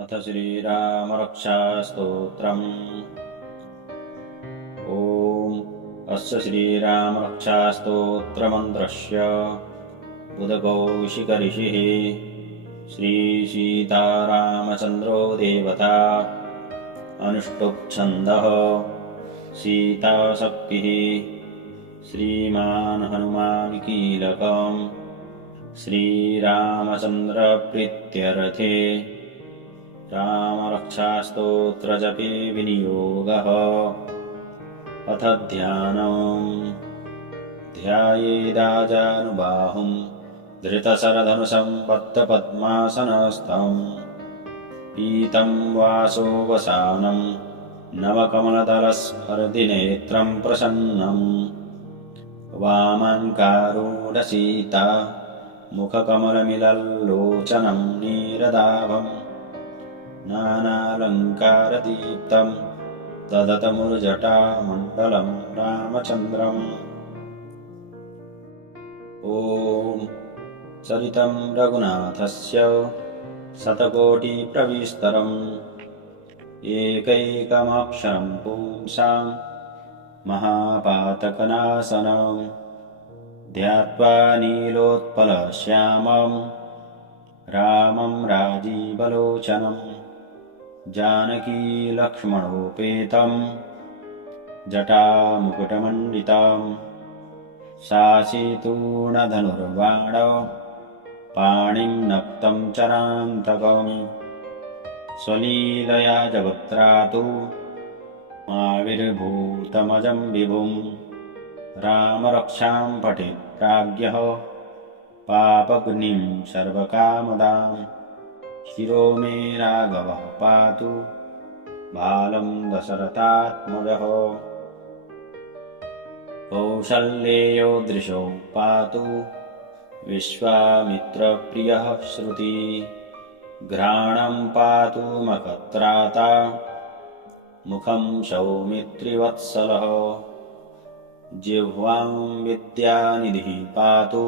अथ श्रीरामरक्षास्तोत्रम्। ॐ अस्य श्रीरामरक्षास्तोत्रमन्त्रस्य उद्घोषिकऋषिः श्रीसीतारामचन्द्रो देवता। अनुष्टुप् सीताशक्तिः। श्रीमान् हनुमान् कीलकम् श्रीरामचन्द्रप्रीत्यर्थे रामरक्षास्तोत्रजपे विनियोगः। अथ ध्यानम्। ध्यायेदाजानुबाहुं धृतशरधनुषं बद्धपद्मासनस्थं पीतं वासोवसानं नवकमलदलस्पर्धिनेत्रं प्रसन्नं वामाङ्कारूढसीता मुखकमलमिलल्लोचनं नीरदाभम् नानालङ्कारदीप्तं ददतमुर्जटामण्डलं रामचन्द्रम्। ॐ चरितं रघुनाथस्य शतकोटिप्रविस्तरम् एकैकमक्षरं पुंसां महापातकनाशनं ध्यात्वा नीलोत्पलश्यामं रामं राजीवलोचनं जानकीलक्ष्मणोपेतं जटामुकुटमण्डितं शासितूणधनुर्बाण पाणिं नक्तं चरान्तकं स्वलीलया जगत्रातु माविर्भूतमजं विभुं रामरक्षां पठेत् प्राज्ञः पापग्निं सर्वकामदां शिरो मे राघवः पातु बालं दशरथात्मजः कौसल्येयो दृशो पातु विश्वामित्रप्रियः श्रुति घ्राणं पातु मखत्राता मुखं सौमित्रिवत्सलः जिह्वां विद्यानिधिः पातु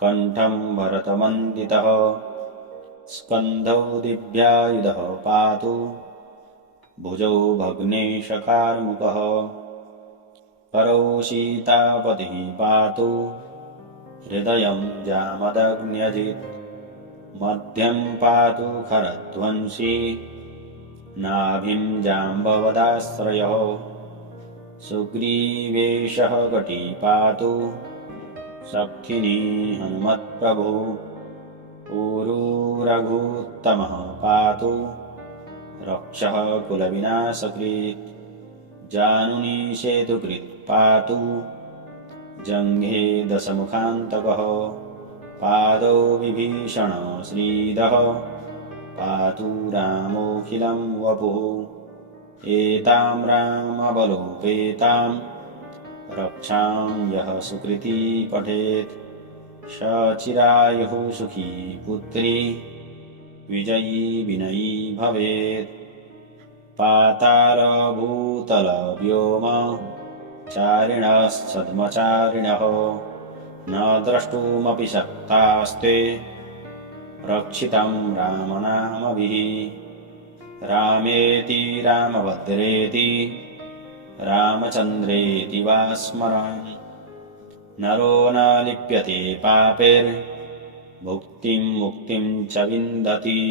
कण्ठं भरतवन्दितः स्कन्धौ दिव्यायुधः पातु भुजौ भग्नेशकार्मुकः करौ सीतापतिः पातु हृदयं जामदग्न्यजित् मध्यं पातु खरध्वंसी नाभिं जाम्बवदाश्रयः सुग्रीवेशः कटी पातु सख्खिनी हनुमत्प्रभु ऊरू रघुत्तमः पातु रक्षः कुलविनाशकृत् जानुनी सेतुकृत् पातु जङ्घे दशमुखान्तकः पादौ विभीषण श्रीदः पातु रामोऽखिलं वपुः एतां रामबलोपेतां रक्षां यः सुकृती पठेत् स चिरायुः सुखी पुत्री विजयी विनयी भवेत् पातालभूतलव्योम चारिणश्छद्मचारिणः न द्रष्टुमपि शक्तास्ते रक्षितं रामनामभिः रामेति रामभद्रेति रामचन्द्रेति वा स्मरन् नरो न लिप्यते पापैर्भुक्तिं मुक्तिं च विन्दति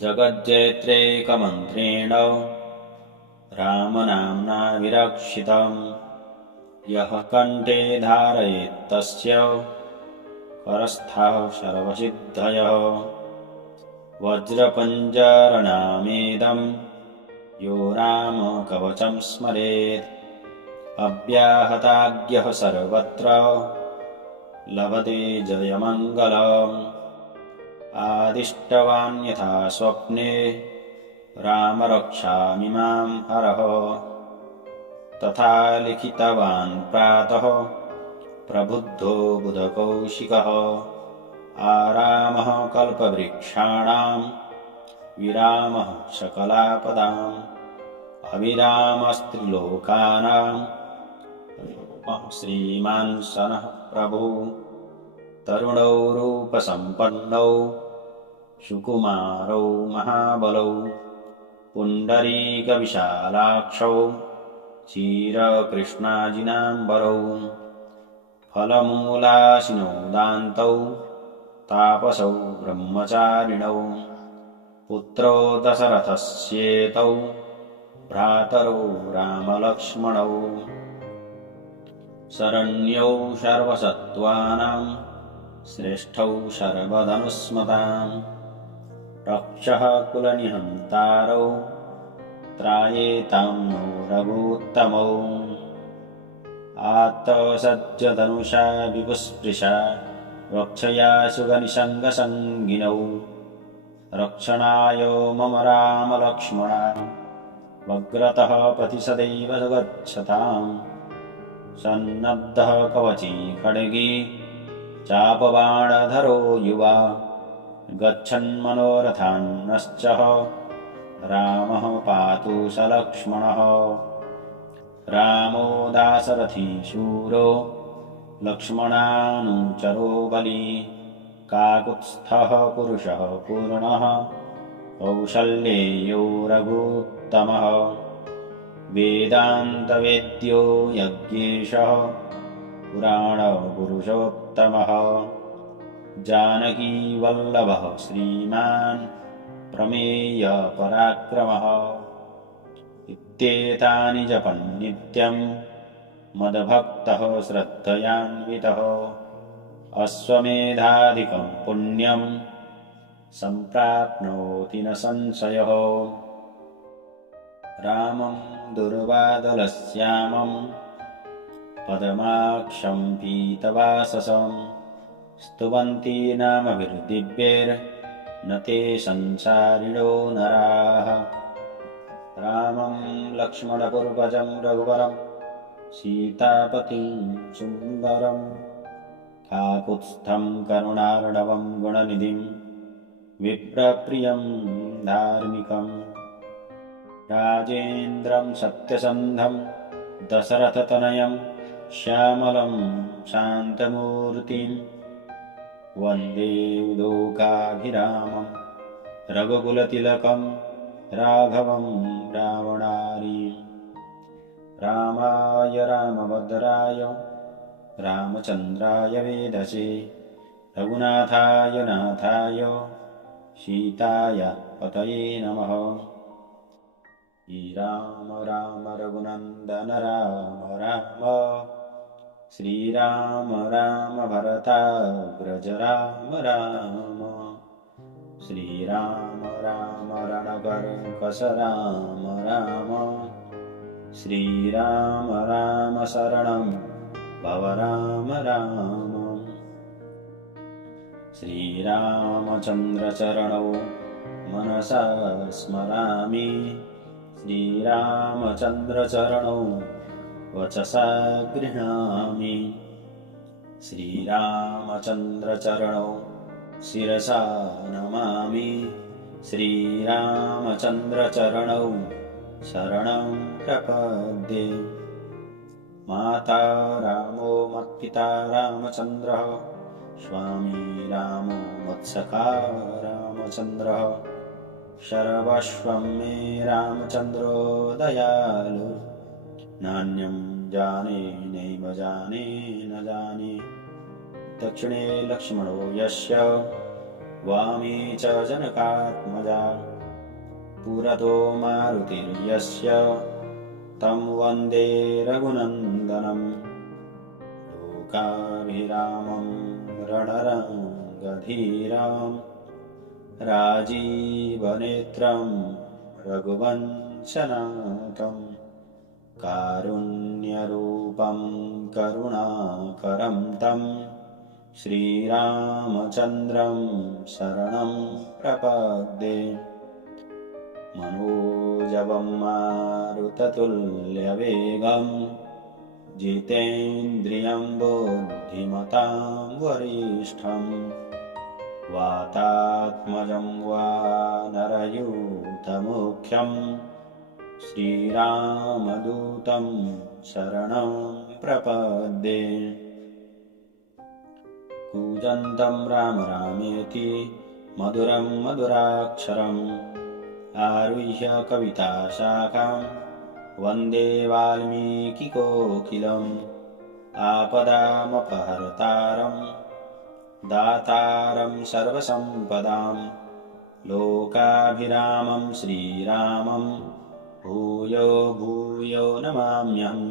जगज्जेत्रेकमन्त्रेण रामनाम्ना विरक्षितं यः कण्ठे धारयेत् तस्य करस्थाः सर्वसिद्धयः वज्रपञ्जरनामेदं यो रामकवचं स्मरेत् अव्याहताज्ञः सर्वत्र लभते जयमङ्गलम् आदिष्टवान् यथा स्वप्ने रामरक्षामिमां हरः तथा लिखितवान् प्रातः प्रबुद्धो बुधकौशिकः आरामः कल्पवृक्षाणां विरामः सकलापदाम् अविरामस्त्रिलोकानां श्रीमान् सनः प्रभुः तरुणौ रूपसम्पन्नौ सुकुमारौ महाबलौ पुण्डरीकविशालाक्षौ क्षीरकृष्णाजिनाम्बरौ फलमूलाशिनो दान्तौ तापसौ ब्रह्मचारिणौ पुत्रौ दशरथस्येतौ भ्रातरौ रामलक्ष्मणौ शरण्यौ सर्वसत्त्वानां श्रेष्ठौ शर्वधनुस्मतां रक्षः कुलनिहन्तारौ त्रायेतां नो रघूत्तमौ आत्तसज्जधनुषा विपुस्पृशा वक्षया सुगनिसङ्गसङ्गिनौ रक्षणाय मम रामलक्ष्मणा वग्रतः पथि सदैव गच्छताम् सन्नद्धः कवची खड्गी चापबाणधरो युवा गच्छन्मनोरथान्नश्च रामः पातु स लक्ष्मणः रामो दाशरथी शूरो लक्ष्मणानुचरो बली काकुत्स्थः पुरुषः पूर्णः कौशल्येयो रघुत्तमः वेदान्तवेद्यो यज्ञेशः पुराणपुरुषोत्तमः जानकीवल्लभः श्रीमान् प्रमेयपराक्रमः इत्येतानि जपन् नित्यं मद्भक्तः श्रद्धयान्वितः अश्वमेधाधिकं पुण्यं सम्प्राप्नोति न संशयः रामं दुर्वादलश्यामं पद्माक्षं पीतवाससं स्तुवन्ति नामभिर्दिव्यैर्न ते संसारिणो नराः रामं लक्ष्मणपूर्वजं रघुवरं सीतापतिं सुन्दरं काकुत्स्थं करुणार्णवं गुणनिधिं विप्रप्रियं धार्मिकं राजेन्द्रं सत्यसन्धं दशरथतनयं श्यामलं शान्तमूर्तिं वन्दे लोकाभिरामं रघुकुलतिलकं राघवं रावणारीं रामाय रामभद्राय रामचन्द्राय वेधसे रघुनाथाय नाथाय सीताय पतये नमः श्रीराम राम रघुनन्दन राम राम श्रीराम राम भरताग्रज राम राम श्रीराम राम रणकर्कश राम राम श्रीराम राम शरणं भव राम राम श्रीरामचन्द्रचरणौ मनसा स्मरामि श्रीरामचन्द्रचरणौ वचसा गृह्णामि श्रीरामचन्द्रचरणौ शिरसा नमामि श्रीरामचन्द्रचरणौ शरणं प्रपद्ये माता रामो मत्पिता रामचन्द्रः स्वामी रामो मत्सखा रामचन्द्रः सर्वस्वं मे रामचन्द्रो दयालु नान्यं जाने नैव जाने न जाने दक्षिणे लक्ष्मणो यस्य वामे च जनकात्मजा पुरतो मारुतिर्यस्य तं वन्दे रघुनन्दनं लोकाभिरामं रणरङ्गधीरं राजीवनेत्रं रघुवंशनाथं कारुण्यरूपं करुणाकरं तं श्रीरामचन्द्रं शरणं प्रपद्ये मनोजवं मारुततुल्यवेगं जितेन्द्रियं बुद्धिमतां वरिष्ठं वातात्मजं वानरयूथमुख्यं श्रीरामदूतं शरणं प्रपद्ये कूजन्तं राम रामेति मधुरं मधुराक्षरम् आरुह्य कविताशाखां वन्दे वाल्मीकिकोकिलम् आपदामपहर्तारं दातारं सर्वसम्पदां लोकाभिरामं श्रीरामं भूयो भूयो नमाम्यहम्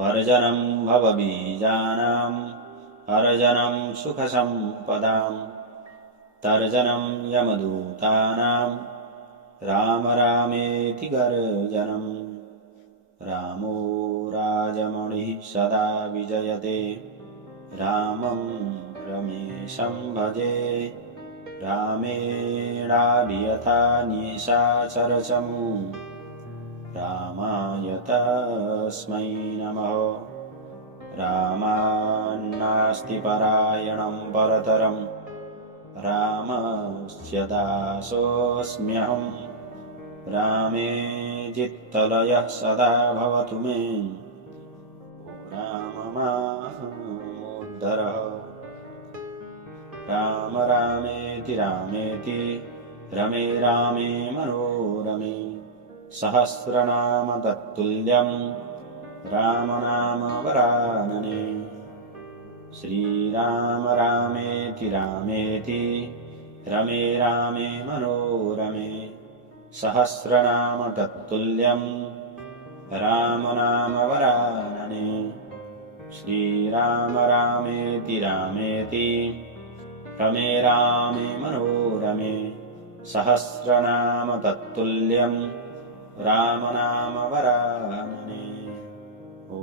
वर्जनं भवबीजानां अर्जनं सुखसम्पदां तर्जनं यमदूतानां राम रामेति गर्जनं रामो राजमणिः सदा विजयते रामं रमेशं भजे रामेणाभियथा निशाचरचमू रामाय तस्मै नमः रामान्नास्ति परायणं परतरं रामस्य दासोऽस्म्यहं रामे चित्तलयः सदा भवतु मे राम मामुद्धरः राम रामेति रामेति रमे रामे मनोरमे सहस्रनाम तत्तुल्यं रामनाम वरानने श्रीराम रामेति रामेति रमे रामे मनोरमे सहस्रनाम तत्तुल्यं रामनाम वरानने श्रीराम रामेति रामेति रमे रामे मनोरमे सहस्रनाम तत्तुल्यं रामनाम वरानने। ॐ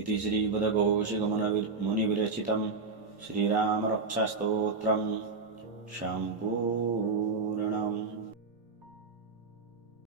इति श्रीबुद्धघोषमुनिविरचितं श्रीरामरक्षास्तोत्रं शम्भो।